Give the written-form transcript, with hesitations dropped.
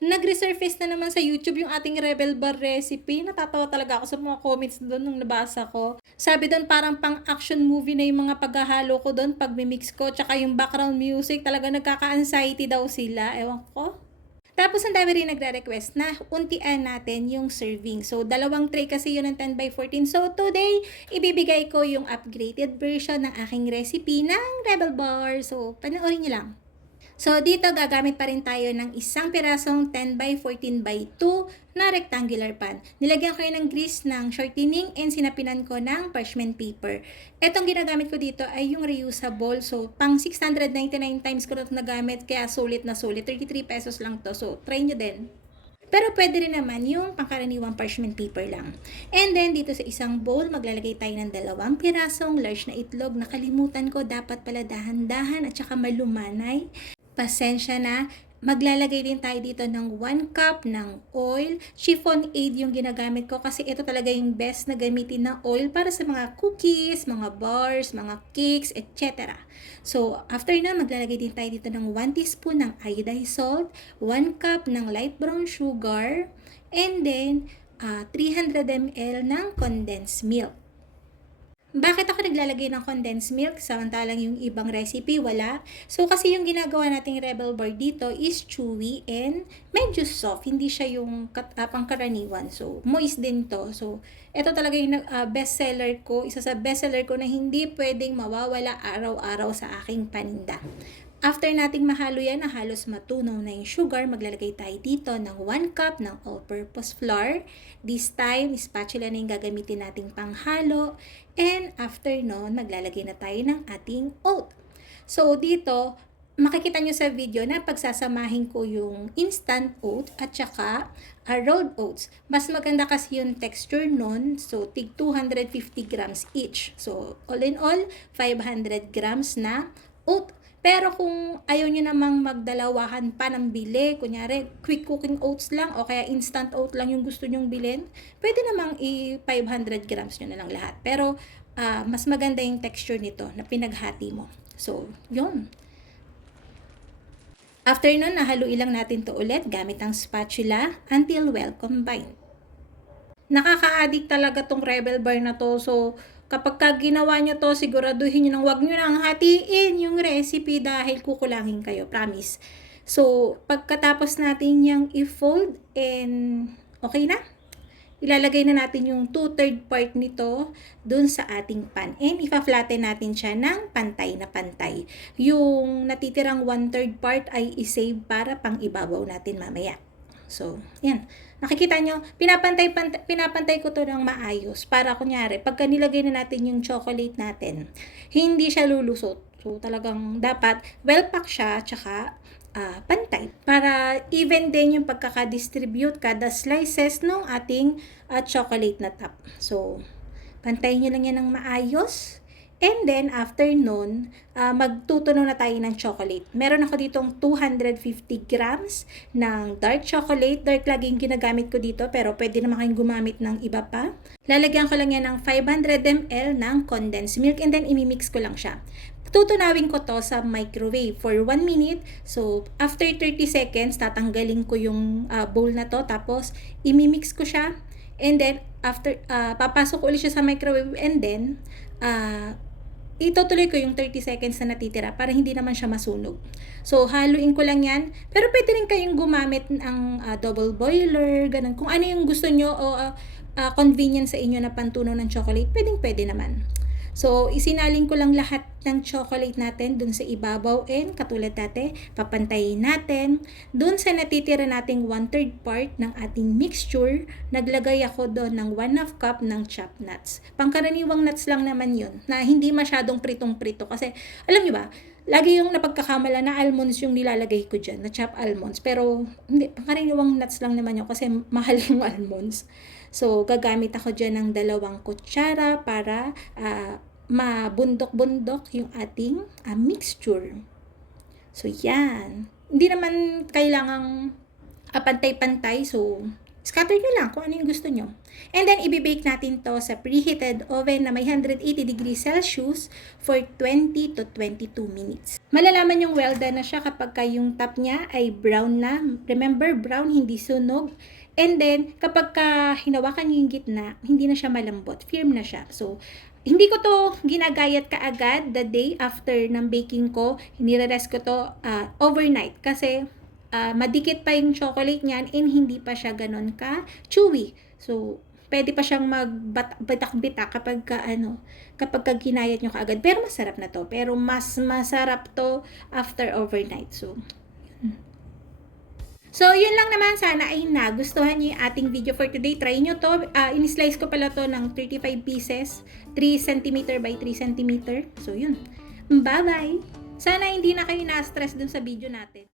Nag-resurface na naman sa YouTube yung ating Rebel Bar recipe. Natatawa talaga ako sa mga comments doon nung nabasa ko. Sabi doon parang pang-action movie na yung mga paghahalo ko doon, pag-mix ko, tsaka yung background music, talaga nagkaka-anxiety daw sila. Ewan ko. Tapos ang dami rin nagre-request na untian natin yung serving. So, dalawang tray kasi yun ng 10x14. So, today, ibibigay ko yung upgraded version ng aking recipe ng Rebel Bar. So, panoorin nyo lang. So, dito gagamit pa rin tayo ng isang pirasong 10x14x2 na rectangular pan. Nilagyan ko yun ng grease ng shortening and sinapinan ko ng parchment paper. Etong ginagamit ko dito ay yung reusable. So, pang 699 times ko na ito nagamit, kaya sulit na sulit. 33 pesos lang to. So, try nyo din. Pero pwede rin naman yung pangkaraniwang parchment paper lang. And then, dito sa isang bowl, maglalagay tayo ng 2 pirasong large na itlog. Nakalimutan ko, dapat pala dahan-dahan at saka malumanay. Pasensya na. Maglalagay din tayo dito ng 1 cup ng oil. Chiffon aid yung ginagamit ko kasi ito talaga yung best na gamitin na oil para sa mga cookies, mga bars, mga cakes, etc. So, after na, maglalagay din tayo dito ng 1 teaspoon ng iodized salt, 1 cup ng light brown sugar, and then 300 ml ng condensed milk. Bakit ako naglalagay ng condensed milk samantalang yung ibang recipe wala? So kasi yung ginagawa nating Rebel Bar dito is chewy and medyo soft. Hindi siya yung pangkaraniwan. So moist din to. So ito talaga yung best seller ko. Isa sa best seller ko na hindi pwedeng mawawala araw-araw sa aking paninda. After nating mahalo yan na halos matunaw na yung sugar, maglalagay tayo dito ng 1 cup ng all-purpose flour. This time, spatula na yung gagamitin nating panghalo. And after nun, maglalagay na tayo ng ating oat. So dito, makikita nyo sa video na pagsasamahin ko yung instant oat at saka rolled oats. Mas maganda kasi yung texture nun. So, tig 250 grams each. So, all in all, 500 grams na oat. Pero kung ayaw nyo namang magdalawahan pa ng bili, kunyari quick cooking oats lang o kaya instant oat lang yung gusto nyong bilhin, pwede namang 500 grams nyo na lang lahat. Pero mas maganda yung texture nito na pinaghati mo. So, yun. After nun, nahaluin lang natin to ulit gamit ang spatula until well combined. Nakaka-addict talaga tong Rebel Bar na to. So, kapag ginawa nyo to, siguraduhin nyo nang wag nyo nang hatiin yung recipe dahil kukulangin kayo, promise. So, pagkatapos natin yung i-fold and okay na, ilalagay na natin yung 2/3 part nito dun sa ating pan. And ipa-flatten natin siya ng pantay na pantay. Yung natitirang 1/3 part ay isave para pang ibabaw natin mamaya. So, yan. Nakikita nyo, pinapantay ko to ng maayos para kunyari, pagka nilagay na natin yung chocolate natin, hindi siya lulusot. So, talagang dapat well-pack siya, tsaka pantay. Para even din yung pagkaka-distribute kada slices ng ating chocolate na top. So, pantayin nyo lang yan ng maayos. And then, after nun, magtutunaw na tayo ng chocolate. Meron ako ditong 250 grams ng dark chocolate. Dark laging ginagamit ko dito, pero pwede naman kayong gumamit ng iba pa. Lalagyan ko lang yan ng 500 ml ng condensed milk and then imimix ko lang siya. Tutunawin ko to sa microwave for 1 minute. So, after 30 seconds, tatanggalin ko yung bowl na to. Tapos, imimix ko siya. And then, after, papasok ko ulit siya sa microwave and then, itutuloy ko yung 30 seconds na natitira para hindi naman siya masunog. So, haluin ko lang yan. Pero pwede rin kayong gumamit ng double boiler, ganun. Kung ano yung gusto nyo o convenient sa inyo na pantunaw ng chocolate, pwede naman. So, isinaling ko lang lahat ng chocolate natin dun sa ibabaw and katulad dati, papantayin natin. Dun sa natitira nating 1/3 part ng ating mixture, naglagay ako doon ng 1/2 cup ng chopped nuts. Pangkaraniwang nuts lang naman yun, na hindi masyadong pritong-prito. Kasi, alam nyo ba, lagi yung napagkakamala na almonds yung nilalagay ko dyan, na chopped almonds. Pero, hindi, pangkaraniwang nuts lang naman yun kasi mahal yung almonds. So, gagamit ako dyan ng 2 kutsara para mabundok-bundok yung ating mixture. So, yan. Hindi naman kailangang pantay-pantay. So, Scatter nyo lang kung ano yung gusto nyo. And then, ibibake natin to sa preheated oven na may 180 degrees Celsius for 20 to 22 minutes. Malalaman yung well done na siya kapag yung top niya ay brown na. Remember, brown, hindi sunog. And then, kapag hinawakan nyo yung gitna, hindi na siya malambot. Firm na siya. So, hindi ko to ginagayat kaagad the day after ng baking ko. Nire-rest ko to overnight kasi madikit pa yung chocolate niyan and hindi pa siya ganon ka chewy. So, pwede pa siyang magbitak-bitak kapag ginayat nyo kaagad. Pero masarap na to. Pero mas masarap to after overnight. So, yun lang naman. Sana ay nagustuhan nyo yung ating video for today. Try nyo to. In-slice ko pala to ng 35 pieces. 3 cm by 3 cm. So, yun. Bye-bye! Sana hindi na kayo na-stress dun sa video natin.